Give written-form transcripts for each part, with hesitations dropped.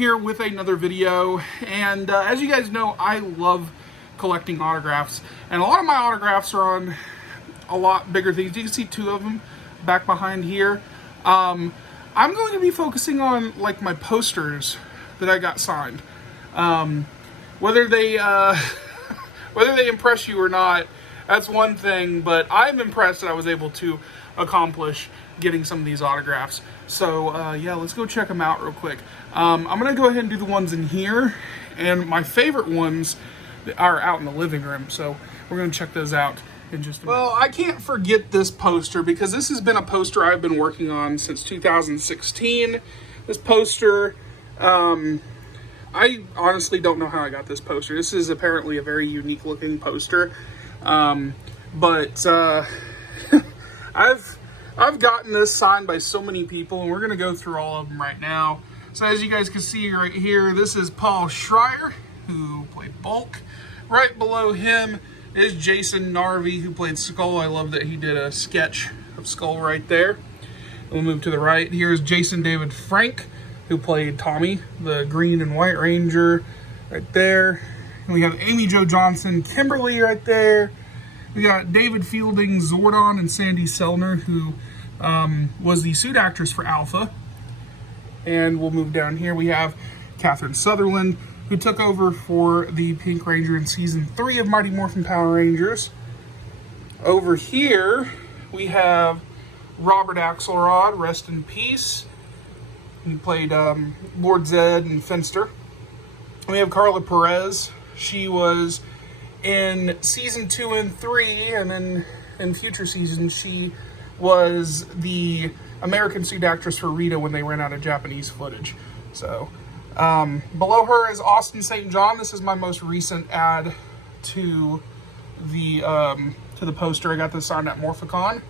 here with another video, and as you guys know, I love collecting autographs, and a lot of my autographs are on a lot bigger things. You can see two of them back behind here. I'm going to be focusing on like my posters that I got signed. Whether they whether they impress you or not, that's one thing, but I'm impressed that I was able to accomplish getting some of these autographs. So yeah, let's go check them out real quick. I'm gonna go ahead and do the ones in here, and my favorite ones are out in the living room, so we're gonna check those out in just a minute. Well, I can't forget this poster because this has been a poster I've been working on since 2016. This poster, I honestly don't know how I got this poster. This is apparently a very unique looking poster, but I've gotten this signed by so many people, and we're going to go through all of them right now. So as you guys can see right here, this is Paul Schreier, who played Bulk. Right below him is Jason Narvey, who played Skull. I love that he did a sketch of Skull right there. We'll move to the right. Here's Jason David Frank, who played Tommy, the Green and White Ranger, right there. And we have Amy Jo Johnson, Kimberly right there. We got David Fielding, Zordon, and Sandy Selner, who was the suit actress for Alpha. And we'll move down here. We have Catherine Sutherland, who took over for the Pink Ranger in Season 3 of Mighty Morphin Power Rangers. Over here, we have Robert Axelrod, rest in peace. He played Lord Zed and Finster. We have Carla Perez. She was in Season 2 and 3, and then in future seasons, she was the American suit actress for Rita when they ran out of Japanese footage. So, below her is Austin St. John. This is my most recent add to the poster. I got this signed at Morphicon.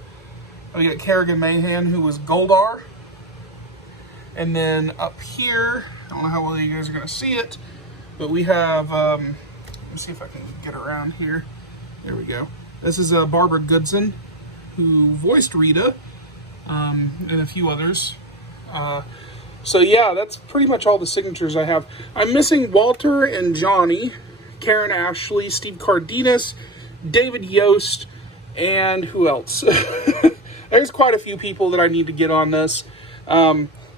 We got Kerrigan Mahan, who was Goldar. And then up here, I don't know how well you guys are going to see it, but we have, let me see if I can get around here. There we go. This is Barbara Goodson, who voiced Rita, and a few others. So yeah, that's pretty much all the signatures I have. I'm missing Walter and Johnny, Karen Ashley, Steve Cardenas, David Yost, and who else? There's quite a few people that I need to get on this.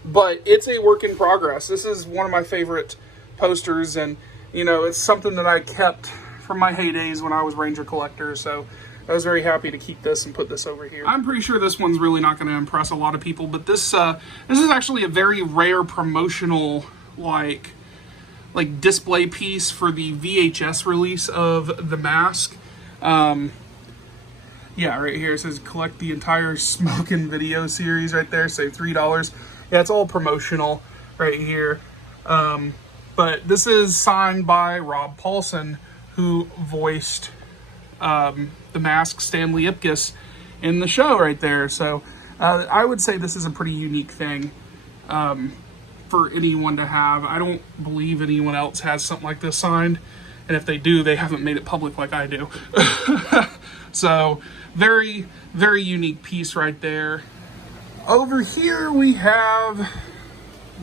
But it's a work in progress. This is one of my favorite posters, and you know, it's something that I kept from my heydays when I was Ranger Collector, so I was very happy to keep this and put this over here. I'm pretty sure this one's really not going to impress a lot of people, but this is actually a very rare promotional like display piece for the VHS release of The Mask. Yeah, right here it says collect the entire Smokin' Video series right there, save $3. Yeah, it's all promotional right here. But this is signed by Rob Paulson, who voiced The Mask, Stanley Ipkiss, in the show right there. So I would say this is a pretty unique thing for anyone to have. I don't believe anyone else has something like this signed. And if they do, they haven't made it public like I do. So very, very unique piece right there. Over here we have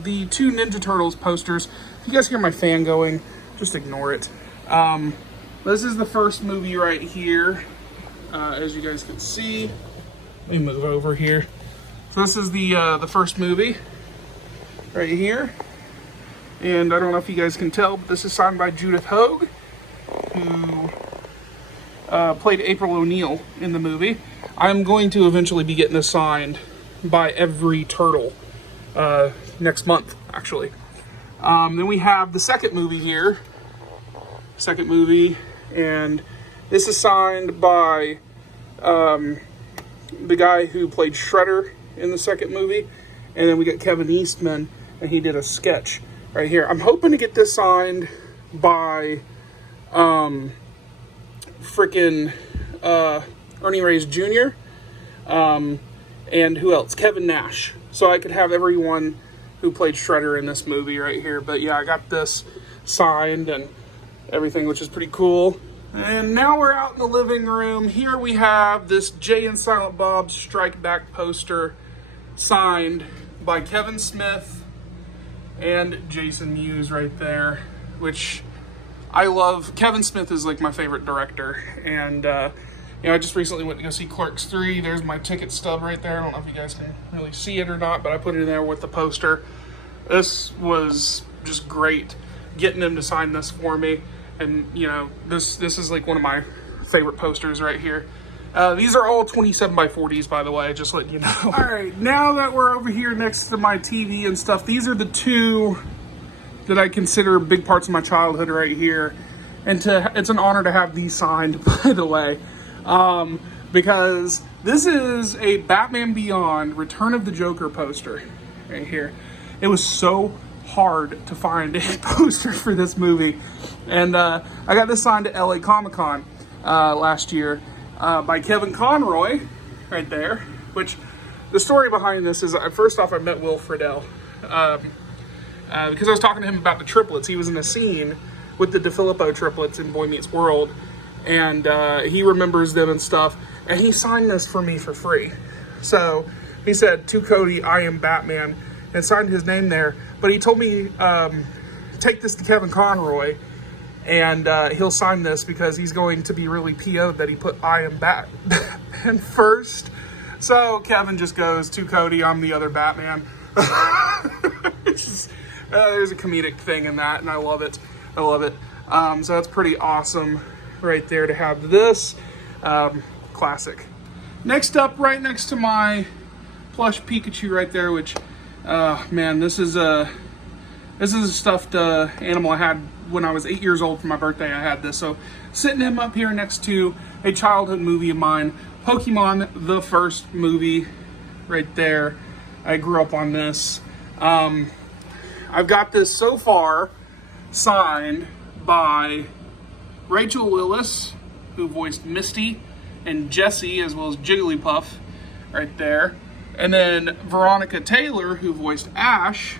the two Ninja Turtles posters. If you guys hear my fan going, just ignore it. This is the first movie right here, as you guys can see. Let me move over here. So this is the first movie right here. And I don't know if you guys can tell, but this is signed by Judith Hoag, who played April O'Neil in the movie. I'm going to eventually be getting this signed by every turtle next month, actually. Then we have the second movie here. Second movie, and this is signed by the guy who played Shredder in the second movie. And then we got Kevin Eastman, and he did a sketch right here. I'm hoping to get this signed by frickin' Ernie Reyes Jr. And who else? Kevin Nash. So I could have everyone who played Shredder in this movie right here. But yeah, I got this signed and everything, which is pretty cool. And now we're out in the living room. Here we have this Jay and Silent Bob Strike Back poster signed by Kevin Smith and Jason Mewes right there, which I love. Kevin Smith is like my favorite director, and you know, I just recently went to go see Clerks 3. There's my ticket stub right there. I don't know if you guys can really see it or not, but I put it in there with the poster. This was just great, getting him to sign this for me, and you know, this is like one of my favorite posters right here. These are all 27 by 40s, by the way, just letting you know. All right, now that we're over here next to my TV and stuff, these are the two that I consider big parts of my childhood right here. And it's an honor to have these signed, by the way, because this is a Batman Beyond Return of the Joker poster right here. It was so hard to find a poster for this movie. And I got this signed at LA Comic-Con last year. By Kevin Conroy, right there, which the story behind this is, first off, I met Will Friedle, because I was talking to him about the triplets. He was in a scene with the DeFilippo triplets in Boy Meets World, and he remembers them and stuff, and he signed this for me for free. So he said, "To Cody, I am Batman," and signed his name there, but he told me, take this to Kevin Conroy, and he'll sign this because he's going to be really PO'd that he put "I am Batman" first. So Kevin just goes, "To Cody, I'm the other Batman." There's a comedic thing in that, and I love it. I love it. So that's pretty awesome right there to have this. Classic. Next up, right next to my plush Pikachu right there, which, man, this is a stuffed animal I had when I was 8 years old for my birthday. I had this. So sitting him up here next to a childhood movie of mine, Pokemon, the first movie right there. I grew up on this. I've got this so far signed by Rachel Willis, who voiced Misty and Jessie, as well as Jigglypuff right there. And then Veronica Taylor, who voiced Ash.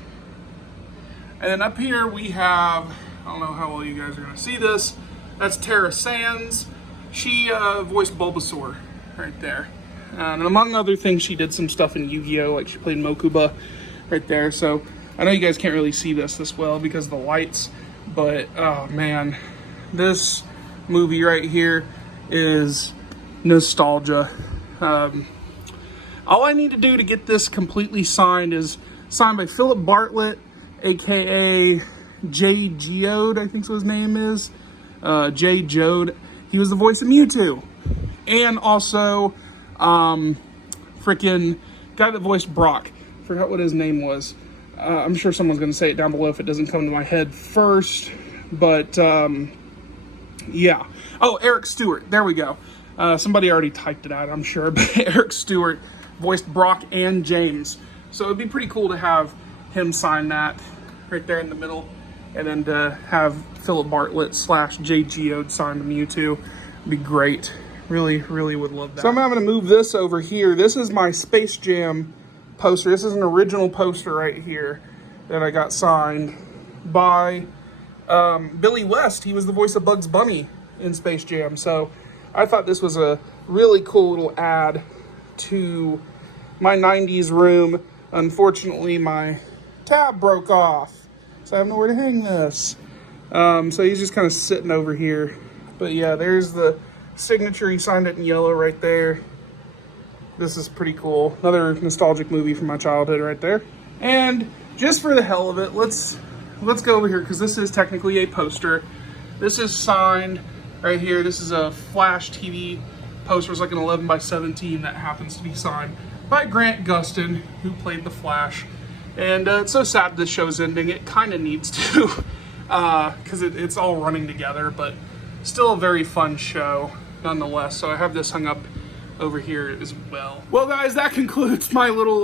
And then up here we have, I don't know how well you guys are going to see this, that's Tara Sands. She voiced Bulbasaur right there. And among other things, she did some stuff in Yu-Gi-Oh! Like she played Mokuba right there. So I know you guys can't really see this well because of the lights, but oh man, this movie right here is nostalgia. All I need to do to get this completely signed is signed by Philip Bartlett, aka Jay Geode, I think so his name is. Jay Geode. He was the voice of Mewtwo. And also, freaking guy that voiced Brock. Forgot what his name was. I'm sure someone's going to say it down below if it doesn't come to my head first. But, yeah. Oh, Eric Stewart. There we go. Somebody already typed it out, I'm sure. But Eric Stewart voiced Brock and James. So it'd be pretty cool to have him sign that right there in the middle. And then to have Philip Bartlett / Jay Geode sign the Mewtwo. It'd be great. Really, really would love that. So I'm going to move this over here. This is my Space Jam poster. This is an original poster right here that I got signed by Billy West. He was the voice of Bugs Bunny in Space Jam. So I thought this was a really cool little add to my 90s room. Unfortunately, my tab broke off, so I have nowhere to hang this. So he's just kind of sitting over here. But yeah, there's the signature. He signed it in yellow right there. This is pretty cool. Another nostalgic movie from my childhood right there. And just for the hell of it, let's go over here because this is technically a poster. This is signed right here. This is a Flash TV poster. It's like an 11 by 17 that happens to be signed by Grant Gustin, who played the Flash. And it's so sad this show's ending. It kind of needs to, because it's all running together, but still a very fun show nonetheless. So I have this hung up over here as well. Well, guys, that concludes my little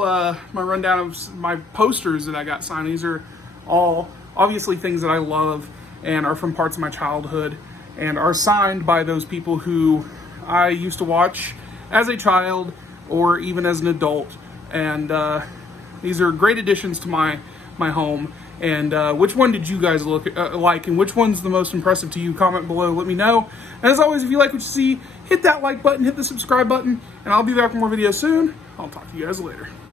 my rundown of my posters that I got signed. These are all obviously things that I love and are from parts of my childhood and are signed by those people who I used to watch as a child or even as an adult. And these are great additions to my home. And which one did you guys like, and which one's the most impressive to you? Comment below, let me know. And as always, if you like what you see, hit that like button, hit the subscribe button, and I'll be back with more videos soon. I'll talk to you guys later.